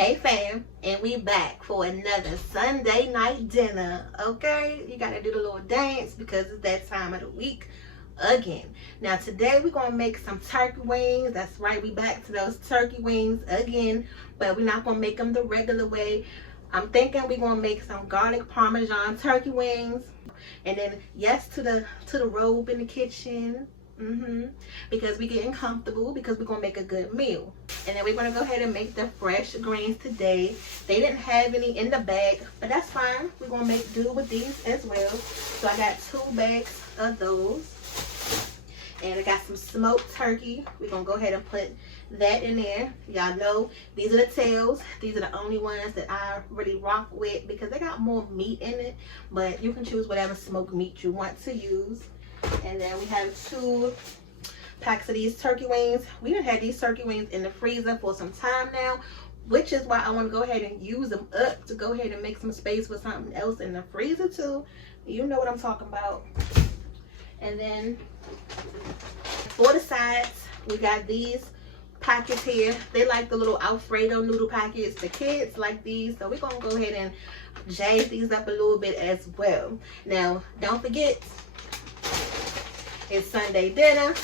Hey fam, and we back for another Sunday night dinner. Okay, you gotta do the little dance because it's that time of the week again. Now today we're gonna make some turkey wings. That's right, we back to those turkey wings again, but we're not gonna make them the regular way. I'm thinking we're gonna make some garlic parmesan turkey wings, and then yes to the robe in the kitchen. Because we're getting comfortable because we're gonna make a good meal. And then we're gonna go ahead and make the fresh greens today. They didn't have any in the bag, but that's fine. We're gonna make do with these as well. So I got 2 bags of those, and I got some smoked turkey. We're gonna go ahead and put that in there. Y'all know these are the tails. These are the only ones that I really rock with because they got more meat in it, but you can choose whatever smoked meat you want to use. And then we have 2 packs of these turkey wings. We done had these turkey wings in the freezer for some time now, which is why I want to go ahead and use them up to go ahead and make some space for something else in the freezer too. You know what I'm talking about. And then for the sides, we got these packets here. They like the little Alfredo noodle packets. The kids like these, so we're gonna go ahead and jazz these up a little bit as well. Now don't forget, it's Sunday dinner,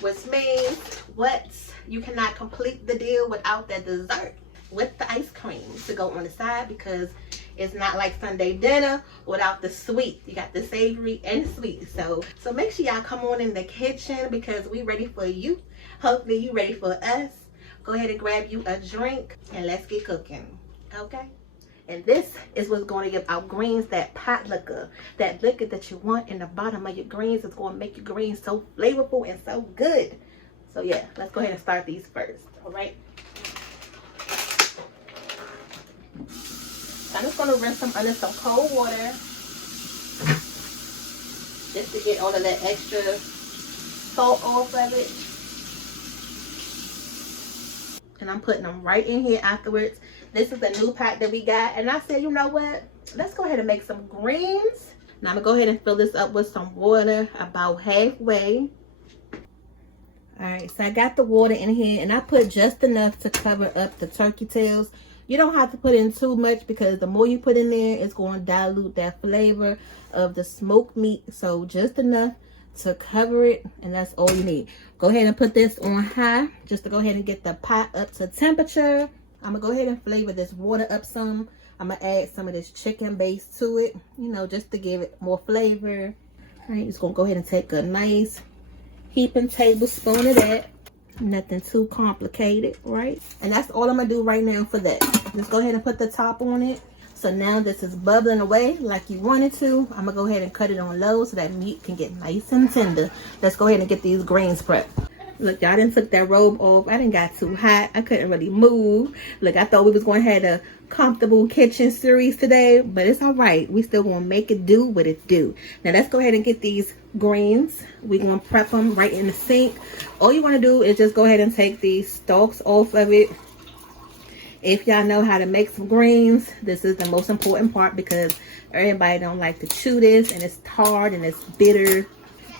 which means what? You cannot complete the deal without that dessert with the ice cream to go on the side, because it's not like Sunday dinner without the sweet. You got the savory and the sweet. So make sure y'all come on in the kitchen because we ready for you. Hopefully you ready for us. Go ahead and grab you a drink and let's get cooking. Okay? And this is what's going to give our greens that pot liquor. That liquor that you want in the bottom of your greens is going to make your greens so flavorful and so good. So yeah, let's go ahead and start these first. All right. I'm just going to rinse them under some cold water just to get all of that extra salt off of it. And I'm putting them right in here afterwards. This is the new pack that we got, and I said, you know what, let's go ahead and make some greens. Now I'm gonna go ahead and fill this up with some water about halfway. All right, so I got the water in here, and I put just enough to cover up the turkey tails. You don't have to put in too much because the more you put in there, it's going to dilute that flavor of the smoked meat. So just enough to cover it, and that's all you need. Go ahead and put this on high just to go ahead and get the pot up to temperature. I'm gonna go ahead and flavor this water up some. I'm gonna add some of this chicken base to it, you know, just to give it more flavor. All right, just gonna go ahead and take a nice heaping tablespoon of that. Nothing too complicated, right? And that's all I'm gonna do right now for that. Just go ahead and put the top on it. So now this is bubbling away like you wanted to. I'm gonna go ahead and cut it on low so that meat can get nice and tender. Let's go ahead and get these greens prepped. Look, y'all didn't took that robe off. I didn't got too hot. I couldn't really move. Look, I thought we was going to have a comfortable kitchen series today, but it's all right. We still going to make it do what it do. Now, let's go ahead and get these greens. We're going to prep them right in the sink. All you want to do is just go ahead and take these stalks off of it. If y'all know how to make some greens, this is the most important part because everybody don't like to chew this, and it's hard and it's bitter.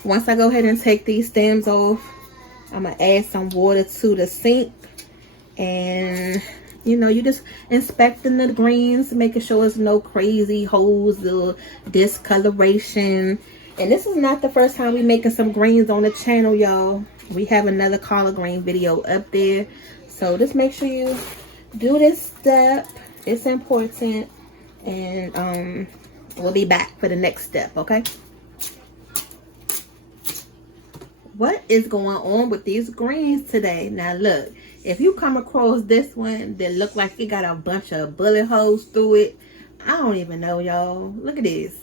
Once I go ahead and take these stems off, I'm gonna add some water to the sink, and you know, you just inspecting the greens, making sure there's no crazy holes or discoloration. And this is not the first time we making some greens on the channel, y'all. We have another collard green video up there, so just make sure you do this step. It's important, and we'll be back for the next step. Okay. What is going on with these greens today? Now look, if you come across this one that look like it got a bunch of bullet holes through it, I don't even know, y'all. Look at this.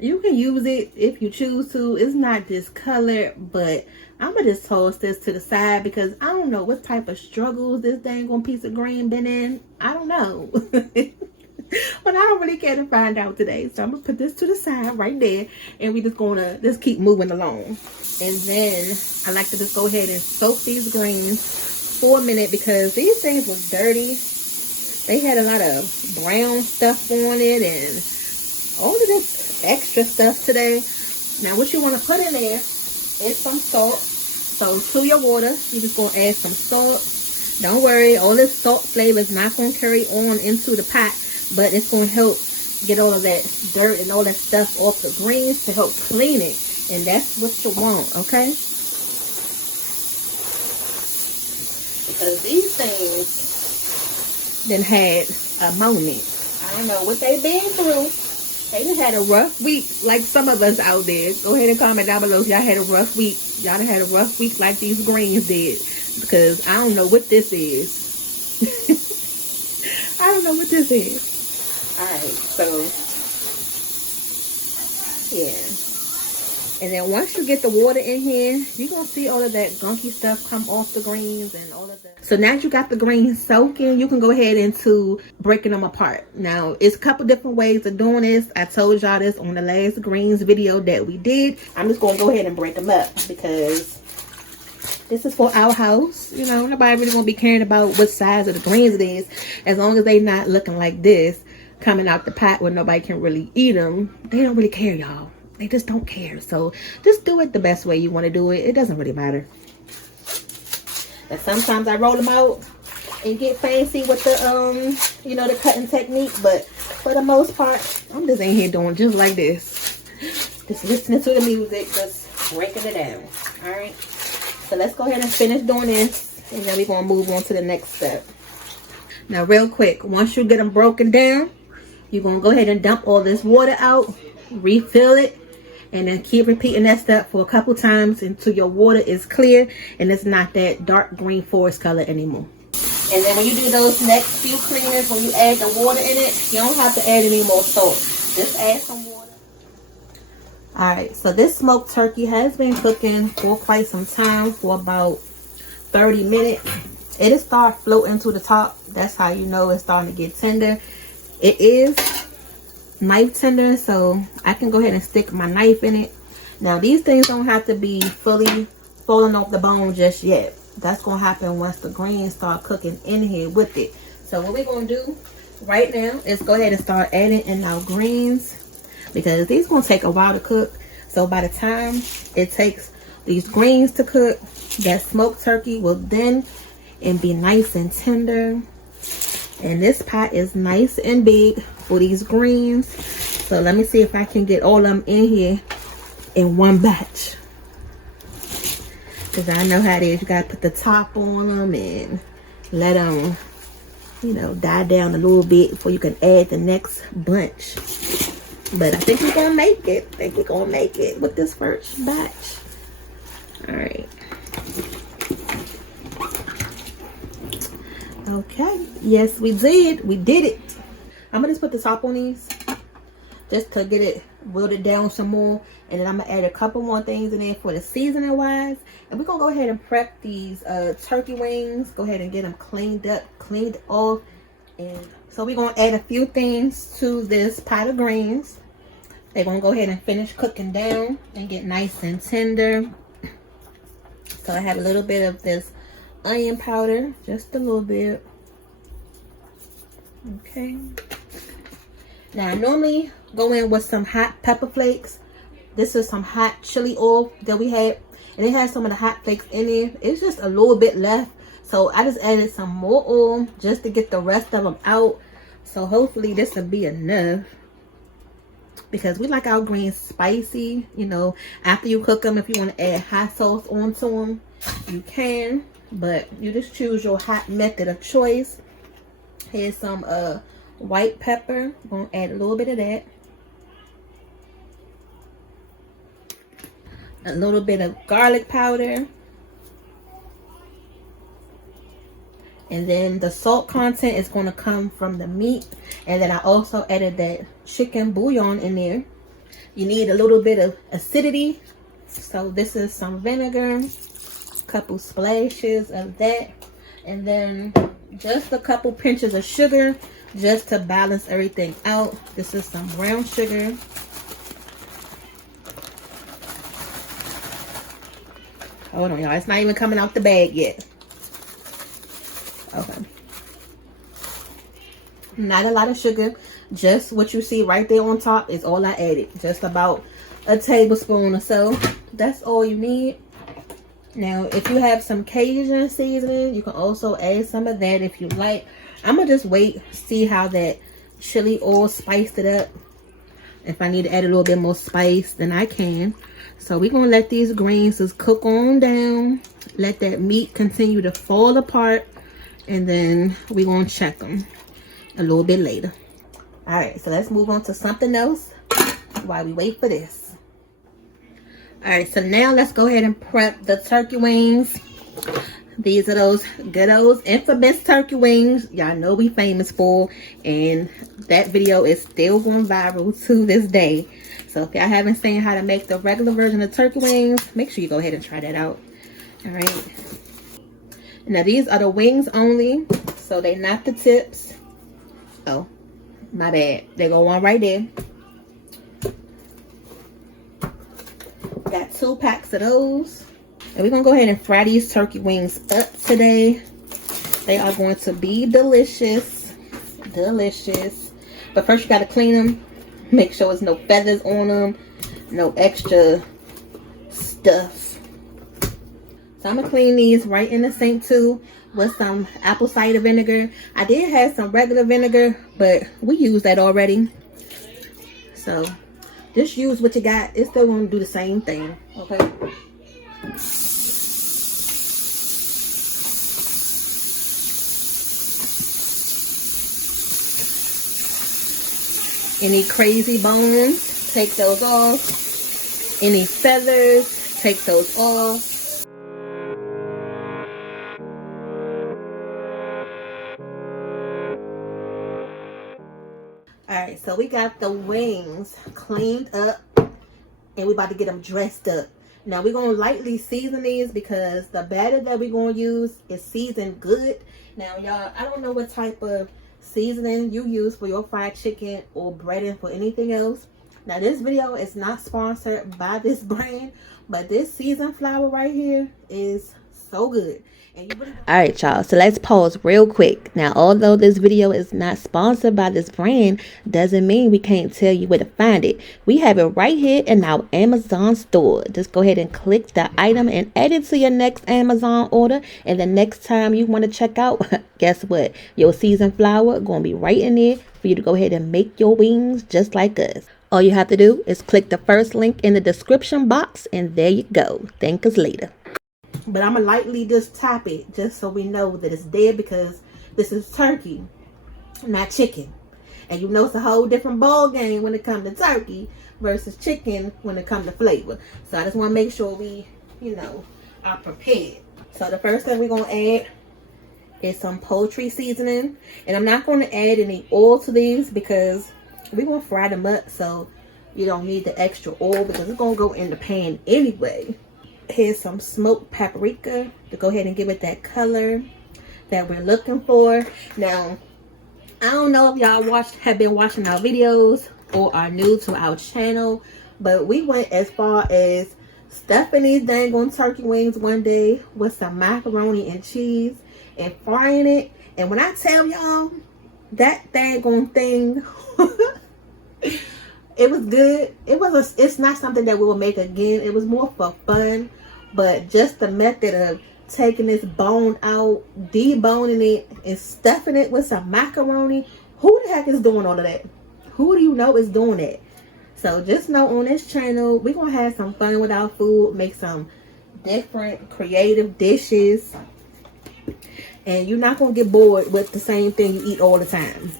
You can use it if you choose to. It's not discolored, but I'm gonna just toss this to the side because I don't know what type of struggles this dang on piece of green been in. I don't know. But I don't really care to find out today. So I'm gonna put this to the side right there, and we just gonna just keep moving along. And then I like to just go ahead and soak these greens for a minute because these things was dirty. They had a lot of brown stuff on it and all of this extra stuff today. Now what you want to put in there is some salt. So to your water, you're just gonna add some salt. Don't worry, all this salt flavor is not going to carry on into the pot, but it's going to help get all of that dirt and all that stuff off the greens to help clean it. And that's what you want, okay? Because these things then had a moment. I don't know what they've been through. They done had a rough week like some of us out there. Go ahead and comment down below if y'all had a rough week. Y'all done had a rough week like these greens did. Because I don't know what this is. I don't know what this is. Alright, so yeah. And then once you get the water in here, you're going to see all of that gunky stuff come off the greens and all of that. So now that you got the greens soaking, you can go ahead into breaking them apart. Now, it's a couple different ways of doing this. I told y'all this on the last greens video that we did. I'm just going to go ahead and break them up because this is for our house. You know, nobody really going to be caring about what size of the greens it is. As long as they not looking like this, coming out the pot where nobody can really eat them. They don't really care, y'all. They just don't care. So just do it the best way you want to do it. It doesn't really matter. And sometimes I roll them out and get fancy with the you know, the cutting technique, but for the most part I'm just in here doing just like this, just listening to the music, just breaking it down. All right, so let's go ahead and finish doing this, and then we're gonna move on to the next step. Now real quick, once you get them broken down, you're gonna go ahead and dump all this water out, refill it, and then keep repeating that step for a couple times until your water is clear and it's not that dark green forest color anymore. And then when you do those next few cleaners, when you add the water in it, you don't have to add any more salt. Just add some water. Alright, so this smoked turkey has been cooking for quite some time, for about 30 minutes. It'll start floating to the top. That's how you know it's starting to get tender. It is knife tender, so I can go ahead and stick my knife in it. Now these things don't have to be fully falling off the bone just yet. That's gonna happen once the greens start cooking in here with it. So what we're gonna do right now is go ahead and start adding in our greens, because these gonna take a while to cook. So by the time it takes these greens to cook, that smoked turkey will then and be nice and tender. And this pot is nice and big for these greens. So let me see if I can get all of them in here in one batch. Because I know how it is. You got to put the top on them and let them, you know, die down a little bit before you can add the next bunch. But I think we're going to make it. I think we're going to make it with this first batch. Alright. Okay, yes we did it. I'm gonna just put the top on these just to get it wilted down some more, and then I'm gonna add a couple more things in there for the seasoning wise, and we're gonna go ahead and prep these turkey wings. Go ahead and get them cleaned up, cleaned off. And so we're gonna add a few things to this pot of greens. They're gonna go ahead and finish cooking down and get nice and tender. So I have a little bit of this onion powder, just a little bit. Okay, now I normally go in with some hot pepper flakes. This is some hot chili oil that we had, and it has some of the hot flakes in it. It's just a little bit left, so I just added some more oil just to get the rest of them out. So hopefully this will be enough, because we like our greens spicy. You know, after you cook them, if you want to add hot sauce onto them, you can. But you just choose your hot method of choice. Here's some white pepper. I'm going to add a little bit of that. A little bit of garlic powder. And then the salt content is going to come from the meat. And then I also added that chicken bouillon in there. You need a little bit of acidity. So this is some vinegar. Couple splashes of that, and then just a couple pinches of sugar just to balance everything out. This is some brown sugar. Hold on, y'all, it's not even coming out the bag yet. Okay, not a lot of sugar, just what you see right there on top is all I added. Just about a tablespoon or so. That's all you need. Now, if you have some Cajun seasoning, you can also add some of that if you like. I'm going to just wait, see how that chili oil spiced it up. If I need to add a little bit more spice, then I can. So we're going to let these greens just cook on down. Let that meat continue to fall apart. And then we're going to check them a little bit later. All right, so let's move on to something else while we wait for this. All right, so now let's go ahead and prep the turkey wings. These are those good old infamous turkey wings y'all know we famous for, and that video is still going viral to this day. So if y'all haven't seen how to make the regular version of turkey wings, make sure you go ahead and try that out. All right, now these are the wings only, so they're not the tips. Oh, my bad, they go on right there. Got 2 packs of those. And we're going to go ahead and fry these turkey wings up today. They are going to be delicious. Delicious. But first you got to clean them. Make sure there's no feathers on them. No extra stuff. So I'm going to clean these right in the sink too with some apple cider vinegar. I did have some regular vinegar, but we used that already. So just use what you got. It's still going to do the same thing. Okay. Any crazy bones, take those off. Any feathers, take those off. Alright, so we got the wings cleaned up and we're about to get them dressed up. Now we're going to lightly season these because the batter that we're going to use is seasoned good. Now y'all, I don't know what type of seasoning you use for your fried chicken or breading for anything else. Now this video is not sponsored by this brand, but this seasoned flour right here is so good. Alright y'all, so let's pause real quick. Now although this video is not sponsored by this brand, doesn't mean we can't tell you where to find it. We have it right here in our Amazon store. Just go ahead and click the item and add it to your next Amazon order, and the next time you want to check out, guess what, your seasoned flour gonna be right in there for you to go ahead and make your wings just like us. All you have to do is click the first link in the description box, and there you go. Thank us later. But I'm going to lightly just tap it just so we know that it's dead, because this is turkey, not chicken. And you know it's a whole different ball game when it comes to turkey versus chicken when it comes to flavor. So I just want to make sure we, you know, are prepared. So the first thing we're going to add is some poultry seasoning. And I'm not going to add any oil to these because we're going to fry them up. So you don't need the extra oil because it's going to go in the pan anyway. Here's some smoked paprika to go ahead and give it that color that we're looking for. Now, I don't know if y'all have been watching our videos or are new to our channel, but we went as far as stuffing these dang on turkey wings one day with some macaroni and cheese and frying it. And when I tell y'all, that dang on thing, it was good. It's not something that we will make again. It was more for fun. But just the method of taking this bone out, deboning it, and stuffing it with some macaroni. Who the heck is doing all of that? Who do you know is doing that? So just know on this channel, we're going to have some fun with our food. Make some different creative dishes. And you're not going to get bored with the same thing you eat all the time.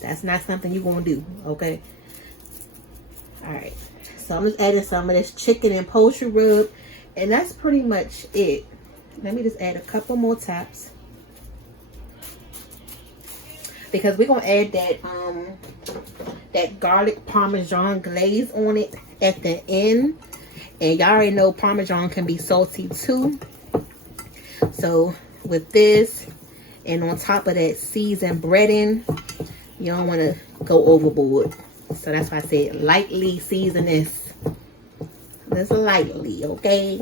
That's not something you're going to do. Okay? Alright. So I'm just adding some of this chicken and poultry rub. And that's pretty much it. Let me just add a couple more taps, because we're gonna add that garlic Parmesan glaze on it at the end. And y'all already know Parmesan can be salty too. So with this, and on top of that seasoned breading, you don't want to go overboard. So that's why I said lightly season this. Just lightly, okay?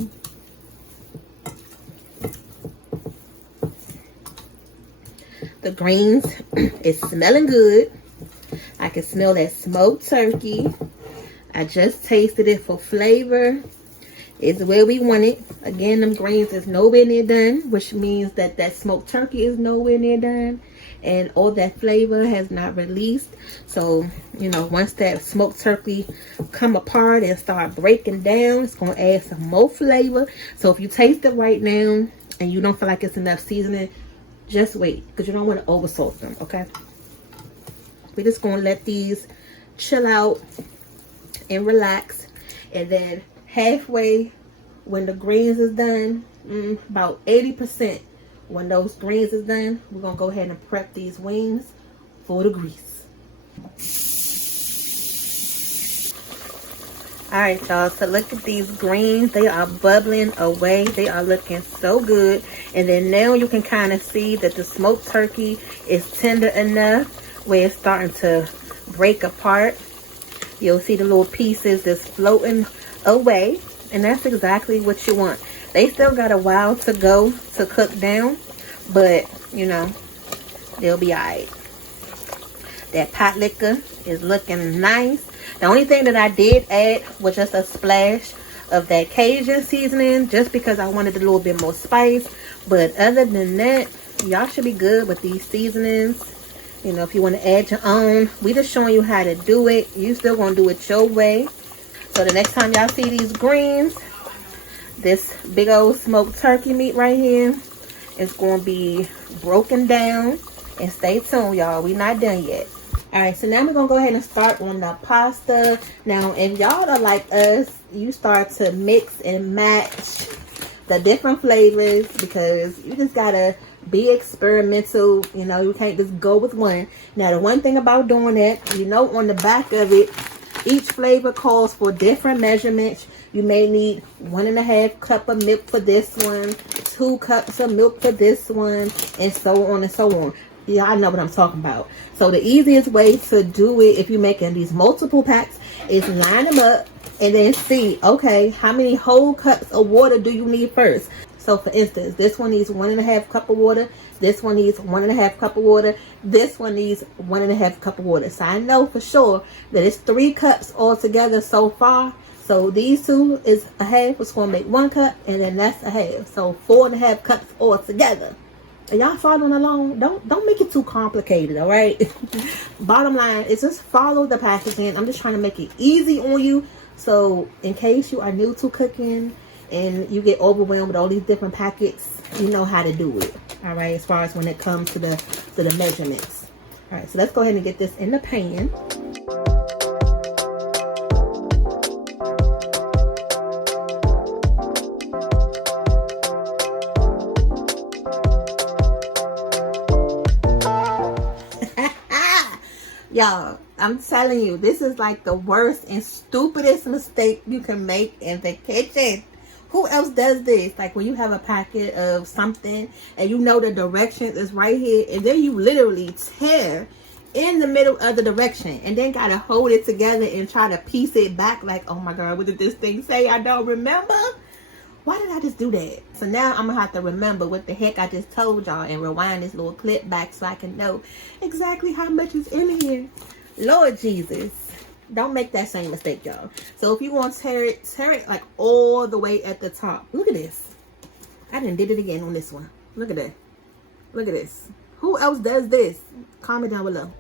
The greens is smelling good. I can smell that smoked turkey. I just tasted it for flavor. is where we want it. Again, them greens is nowhere near done, which means that that smoked turkey is nowhere near done, and all that flavor has not released. So, you know, once that smoked turkey come apart and start breaking down, it's going to add some more flavor. So if you taste it right now and you don't feel like it's enough seasoning, just wait, because you don't want to over salt them. Okay, we're just going to let these chill out and relax, and then halfway when the greens is done, about 80%, when those greens is done, we're gonna go ahead and prep these wings for the grease. All right, y'all, so look at these greens. They are bubbling away. They are looking so good. And then now you can kind of see that the smoked turkey is tender enough where it's starting to break apart. You'll see the little pieces just floating away, and that's exactly what you want. They still got a while to go to cook down, but you know, they'll be all right. That pot liquor is looking nice. The only thing that I did add was just a splash of that Cajun seasoning, just because I wanted a little bit more spice. But other than that, y'all should be good with these seasonings. You know, if you want to add your own, we just showing you how to do it. You still gonna do it your way. So the next time y'all see these greens, this big old smoked turkey meat right here is going to be broken down. And stay tuned, y'all. We not done yet. All right, so now we're going to go ahead and start on the pasta. Now, if y'all are like us, you start to mix and match the different flavors, because you just got to be experimental. You know, you can't just go with one. Now, the one thing about doing that, you know, on the back of it, each flavor calls for different measurements. You may need 1.5 cups of milk for this one, 2 cups of milk for this one, and so on and so on. Yeah, I know what I'm talking about. So the easiest way to do it, if you're making these multiple packs, is line them up and then see, okay, how many whole cups of water do you need first? So for instance, this one needs 1.5 cup of water. This one needs 1.5 cup of water. This one needs 1.5 cup of water. So I know for sure that it's 3 cups altogether so far. So these two is a half. It's going to make 1 cup, and then that's a half. So 4.5 cups altogether. Are y'all following along? Don't make it too complicated, all right? Bottom line is just follow the packaging. I'm just trying to make it easy on you. So in case you are new to cooking and you get overwhelmed with all these different packets, you know how to do it, all right, as far as when it comes to the measurements. All right, so let's go ahead and get this in the pan. Y'all, I'm telling you, this is like the worst and stupidest mistake you can make in the kitchen. Who else does this? Like when you have a packet of something and you know the directions is right here, and then you literally tear in the middle of the direction and then gotta hold it together and try to piece it back like, oh my God, what did this thing say? I don't remember. Why did I just do that? So now I'm gonna have to remember what the heck I just told y'all and rewind this little clip back so I can know exactly how much is in here. Lord Jesus, don't make that same mistake, y'all. So if you want to tear it like all the way at the top. Look at this. I done did it again on this one. Look at that. Look at this. Who else does this? Comment down below.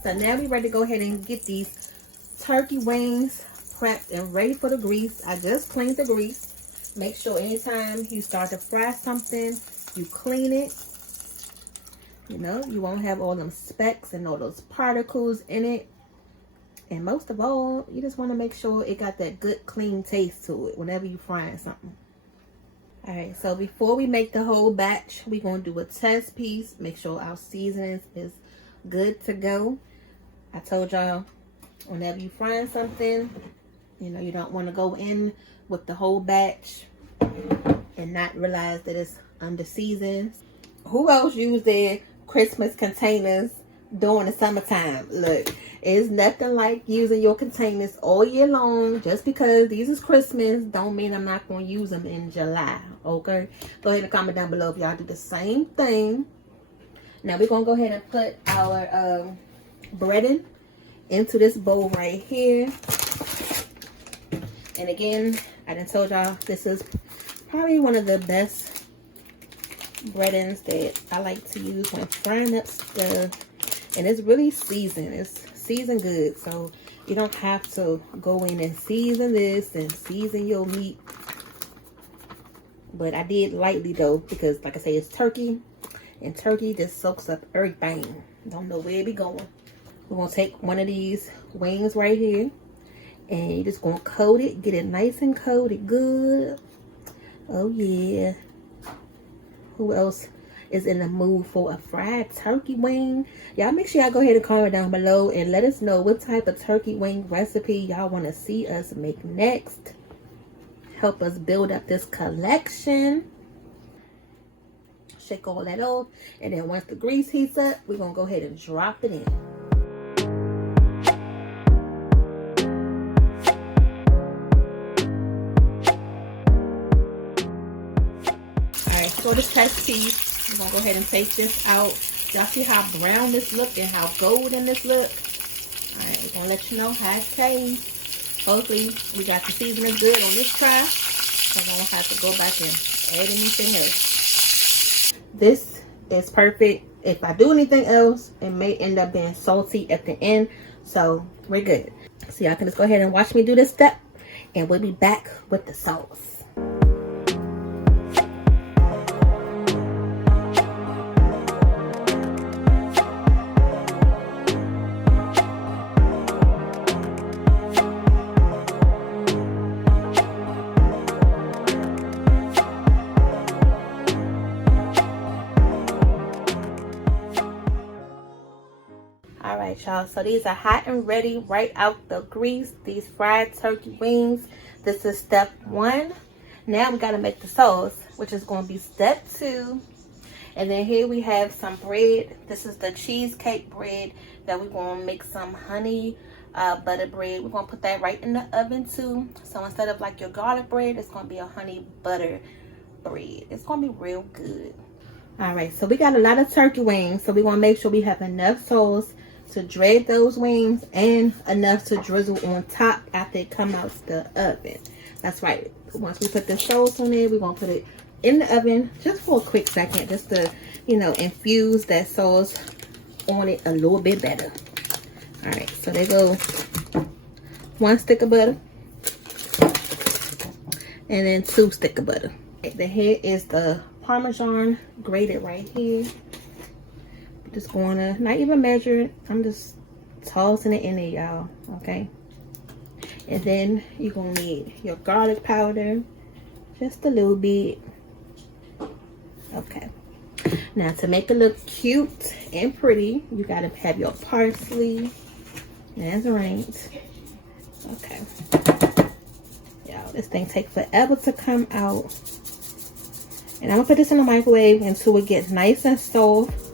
So now we're ready to go ahead and get these turkey wings prepped and ready for the grease. I just cleaned the grease. Make sure anytime you start to fry something, you clean it. You know, you won't have all them specks and all those particles in it. And most of all, you just want to make sure it got that good clean taste to it whenever you're frying something. All right, so before we make the whole batch, we're going to do a test piece. Make sure our seasonings is good to go. I told y'all, whenever you frying something, you know, you don't want to go in with the whole batch and not realize that it's under seasoned. Who else used their Christmas containers during the summertime? Look, it's nothing like using your containers all year long. Just because these is Christmas don't mean I'm not going to use them in July. Okay, go ahead and comment down below if y'all do the same thing. Now we're going to go ahead and put our breading into this bowl right here. And again, I done told y'all this is probably one of the best breadings that I like to use when frying up stuff. And it's really seasoned. It's seasoned good. So you don't have to go in and season this and season your meat. But I did lightly though, because like I say, it's turkey. And turkey just soaks up everything. Don't know where it be going. We're going to take one of these wings right here. And you're just going to coat it. Get it nice and coated good. Oh yeah. Who else is in the mood for a fried turkey wing? Y'all make sure y'all go ahead and comment down below and let us know what type of turkey wing recipe y'all want to see us make next. Help us build up this collection. Shake all that off, and then once the grease heats up, we're gonna go ahead and drop it in. Alright, for the test piece, we're gonna go ahead and take this out. Y'all see how brown this look and how golden this look? Alright, we're gonna let you know how it tastes. Hopefully we got the seasoning good on this try, so I won't have to go back and add anything else. This is perfect. If I do anything else, it may end up being salty at the end, so we're good. So y'all can just go ahead and watch me do this step, and we'll be back with the sauce. Alright y'all, so these are hot and ready right out the grease. These fried turkey wings. This is step 1. Now we got to make the sauce, which is going to be step 2. And then here we have some bread. This is the cheesecake bread that we're going to make some honey butter bread. We're going to put that right in the oven too. So instead of like your garlic bread, it's going to be a honey butter bread. It's going to be real good. Alright, so we got a lot of turkey wings. So we want to make sure we have enough sauce to drape those wings and enough to drizzle on top after it come out the oven. That's right. Once we put the sauce on there, we're going to put it in the oven just for a quick second, just to, you know, infuse that sauce on it a little bit better. All right, so there goes 1 stick of butter and then 2 sticks of butter. The head is the Parmesan grated right here. Just going to not even measure it. I'm just tossing it in there, y'all. Okay. And then you're going to need your garlic powder. Just a little bit. Okay. Now to make it look cute and pretty, you got to have your parsley. That's right. Okay. Y'all, this thing takes forever to come out. And I'm going to put this in the microwave until it gets nice and soft.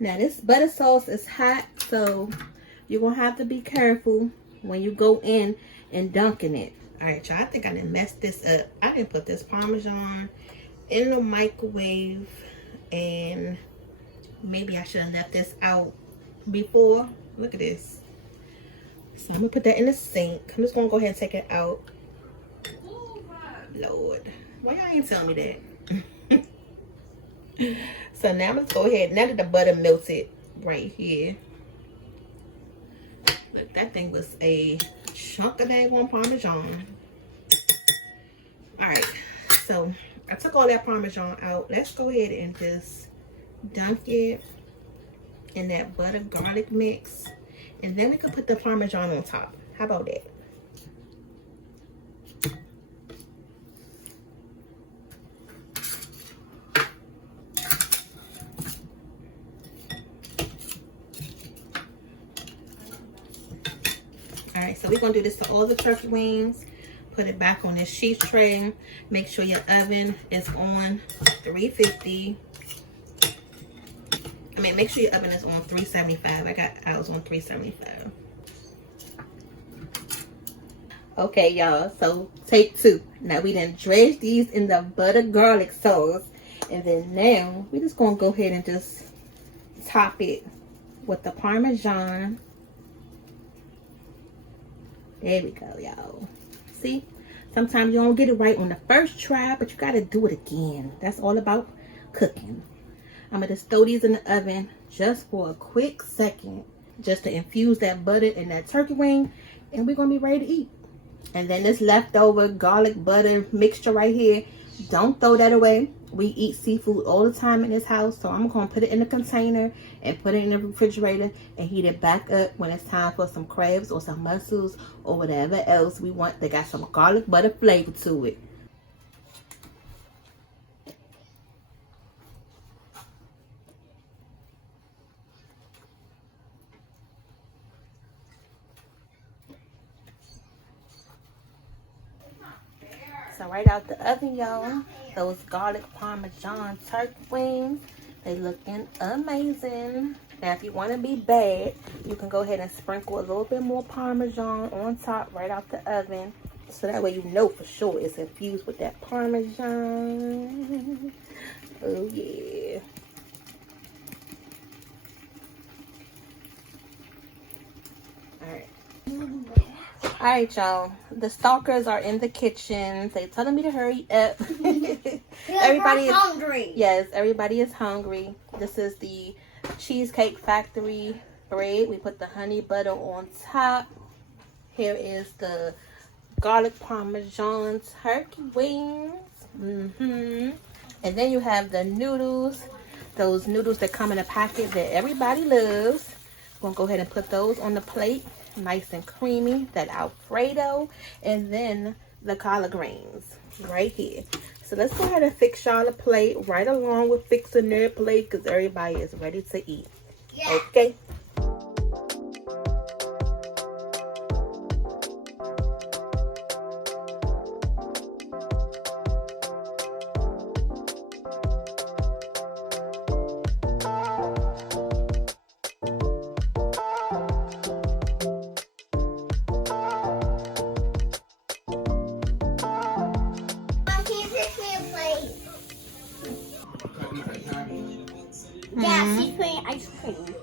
Now this butter sauce is hot, so you're going to have to be careful when you go in and dunking it. Alright y'all, I think I done messed this up. I didn't put this Parmesan in the microwave, and maybe I should have left this out before. Look at this. So I'm going to put that in the sink. I'm just going to go ahead and take it out. Lord, why y'all ain't tell me that? So now let's go ahead. Now that the butter melted right here. Look, that thing was a chunk of that one Parmesan. Alright, so I took all that Parmesan out. Let's go ahead and just dunk it in that butter garlic mix. And then we can put the Parmesan on top. How about that? All right, so we're gonna do this to all the turkey wings. Put it back on this sheet tray. Make sure your oven is on 350. Make sure your oven is on 375. I was on 375. Okay, y'all, so take 2. Now we done dredge these in the butter garlic sauce. And then now we're just gonna go ahead and just top it with the Parmesan. There we go, y'all. See, sometimes you don't get it right on the first try, but you gotta do it again. That's all about cooking. I'm gonna just throw these in the oven just for a quick second, just to infuse that butter in that turkey wing, and we're gonna be ready to eat. And then this leftover garlic butter mixture right here, don't throw that away. We eat seafood all the time in this house, so I'm gonna put it in a container and put it in the refrigerator and heat it back up when it's time for some crabs or some mussels or whatever else we want that got some garlic butter flavor to it. So right out the oven, y'all, those garlic Parmesan turkey wings, they looking amazing. Now, if you want to be bad, you can go ahead and sprinkle a little bit more Parmesan on top right out the oven. So that way you know for sure it's infused with that Parmesan. Oh, yeah. All right. All right, y'all. The stalkers are in the kitchen. They telling me to hurry up. Everybody is hungry. Yes, everybody is hungry. This is the Cheesecake Factory bread. We put the honey butter on top. Here is the garlic Parmesan turkey wings. And then you have the noodles. Those noodles that come in a packet that everybody loves. We're gonna go ahead and put those on the plate. Nice and creamy, that Alfredo, and then the collard greens right here. So let's go ahead and fix y'all a plate right along with fixing their plate because everybody is ready to eat. Yeah. Okay. Yeah, she's putting ice cream.